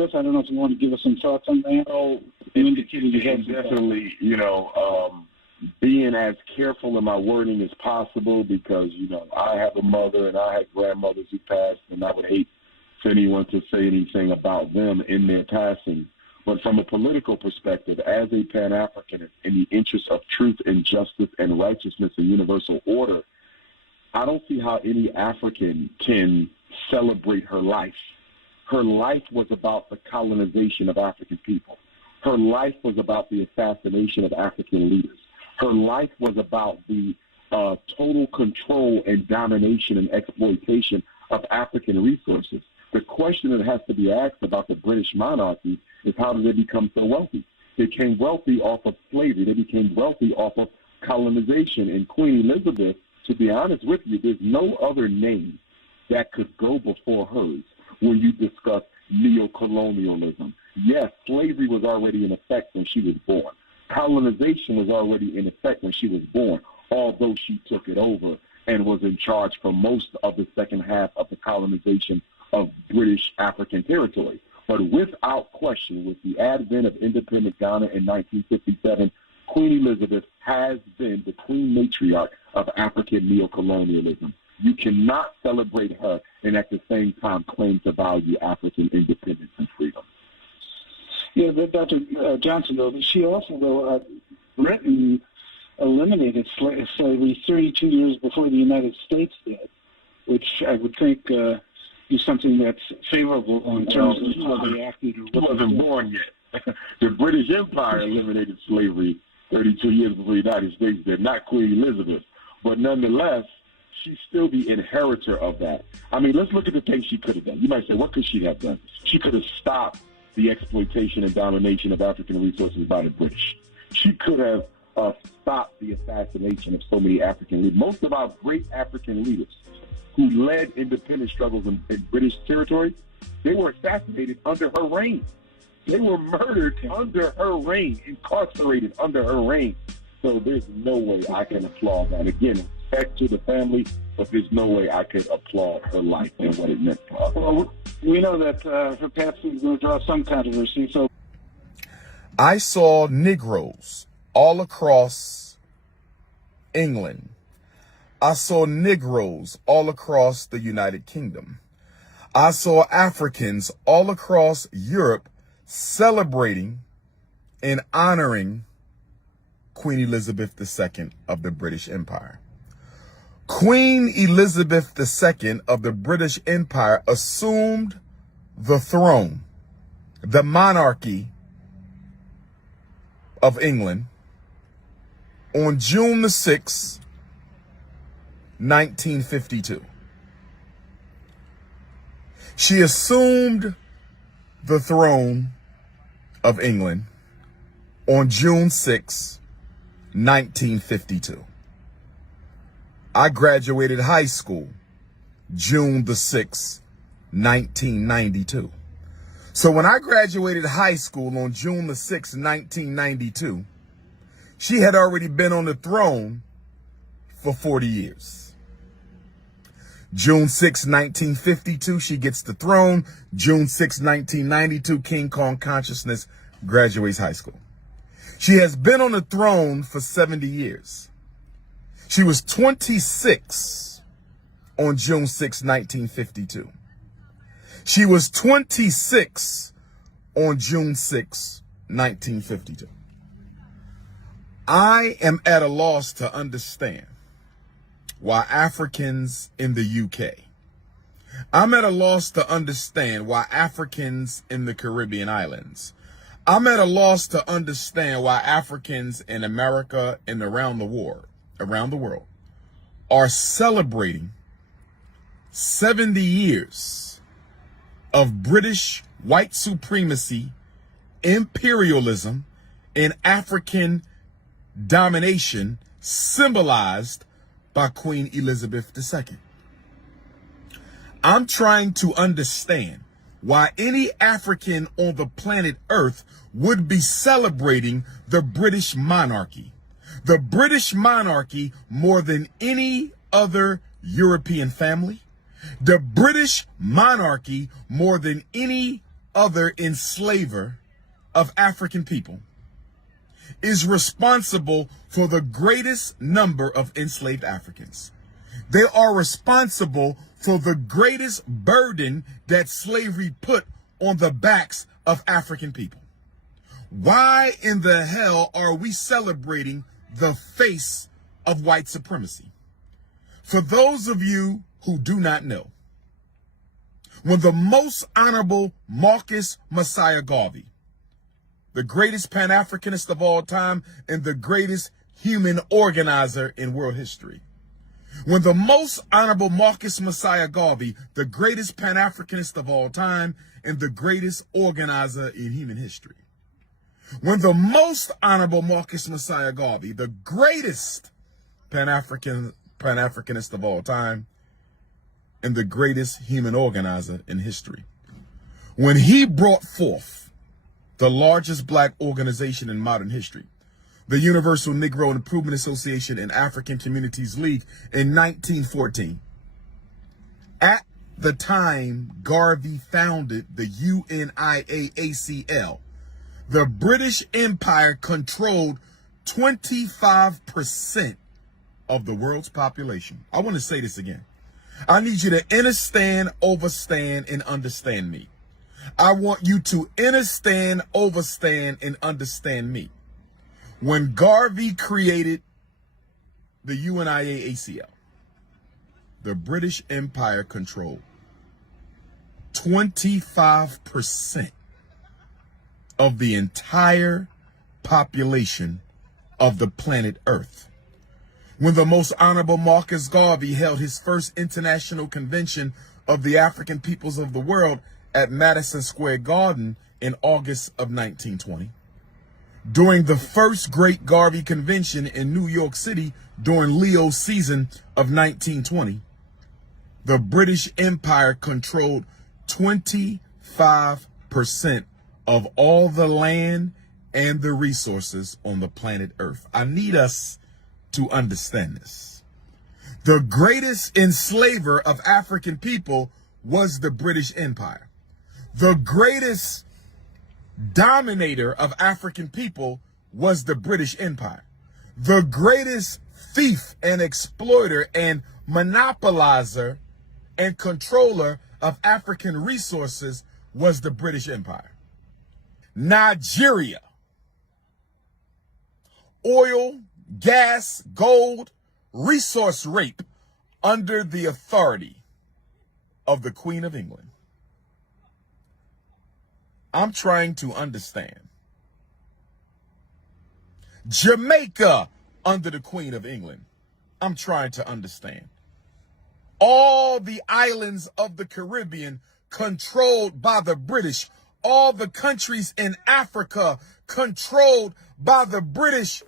Elizabeth? I don't know if you want to give us some thoughts on that. Oh, You indicated you had definitely, being as careful in my wording as possible because, I have a mother and I had grandmothers who passed, and I would hate for anyone to say anything about them in their passing. But from a political perspective, as a Pan-Africanist, in the interest of truth and justice and righteousness and universal order, I don't see how any African can celebrate her life. Her life was about the colonization of African people. Her life was about the assassination of African leaders. Her life was about the total control and domination and exploitation of African resources. The question that has to be asked about the British monarchy is how did they become so wealthy? They became wealthy off of slavery. They became wealthy off of colonization. And Queen Elizabeth, to be honest with you, there's no other name that could go before hers when you discuss neocolonialism. Yes, slavery was already in effect when she was born. Colonization was already in effect when she was born, although she took it over and was in charge for most of the second half of the colonization of British African territory. But without question, with the advent of independent Ghana in 1957, Queen Elizabeth has been the queen matriarch of African neocolonialism. You cannot celebrate her and at the same time claim to value African independence and freedom. Yeah, but Dr. Johnson, though, she also, though, Britain eliminated slavery 32 years before the United States did, which I would think is something that's favorable in terms of how they acted. She wasn't born yet. The British Empire eliminated slavery 32 years before the United States did, not Queen Elizabeth. But nonetheless, she's still the inheritor of that. I mean, let's look at the things she could have done. You might say, what could she have done? She could have stopped the exploitation and domination of African resources by the British. She could have stopped the assassination of so many African leaders. Most of our great African leaders who led independence struggles in British territory, they were assassinated under her reign. They were murdered under her reign, incarcerated under her reign. So there's no way I can applaud that. Again, respect to the family, but there's no way I could applaud her life and what it meant for us. Well, we know that her passing is going to draw some controversy. So I saw Negroes all across England. I saw Negroes all across the United Kingdom. I saw Africans all across Europe celebrating and honoring Queen Elizabeth II of the British Empire. Queen Elizabeth II of the British Empire assumed the throne, the monarchy of England, on June the 6th, 1952. She assumed the throne of England on June 6, 1952. I graduated high school June the 6th, 1992. So when I graduated high school on June the 6th, 1992, she had already been on the throne for 40 years. June 6, 1952, she gets the throne. June 6, 1992, King Kong consciousness, graduates high school. She has been on the throne for 70 years. She was 26 on June 6, 1952. She was 26 on June 6, 1952. I am at a loss to understand why Africans in the UK, I'm at a loss to understand why Africans in the Caribbean islands, I'm at a loss to understand why Africans in America and around the world are celebrating 70 years of British white supremacy, imperialism, and African domination symbolized by Queen Elizabeth II. I'm trying to understand why any African on the planet Earth would be celebrating the British monarchy. The British monarchy more than any other European family. The British monarchy more than any other enslaver of African people is responsible for the greatest number of enslaved Africans. They are responsible for the greatest burden that slavery put on the backs of African people. Why in the hell are we celebrating the face of white supremacy? For those of you who do not know, when the most honorable Marcus Messiah Garvey, the greatest Pan-Africanist of all time and the greatest human organizer in world history, when the most honorable Marcus Messiah Garvey, the greatest Pan-Africanist of all time and the greatest organizer in human history, when the most honorable Marcus Messiah Garvey, the greatest Pan-Africanist of all time and the greatest human organizer in history, when he brought forth the largest black organization in modern history, the Universal Negro Improvement Association and African Communities League in 1914. At the time Garvey founded the UNIAACL, the British Empire controlled 25% of the world's population. I want to say this again. I need you to understand, overstand, and understand me. I want you to understand, overstand, and understand me. When Garvey created the UNIAACL, the British Empire controlled 25% of the entire population of the planet Earth. When the most honorable Marcus Garvey held his first international convention of the African peoples of the world at Madison Square Garden in August of 1920. During the first Great Garvey Convention in New York City during Leo's season of 1920, the British Empire controlled 25% of all the land and the resources on the planet Earth. I need us to understand this. The greatest enslaver of African people was the British Empire. The greatest dominator of African people was the British Empire. The greatest thief and exploiter and monopolizer and controller of African resources was the British Empire. Nigeria, oil, gas, gold, resource rape under the authority of the Queen of England. I'm trying to understand. Jamaica under the Queen of England. I'm trying to understand. All the islands of the Caribbean controlled by the British. All the countries in Africa controlled by the British.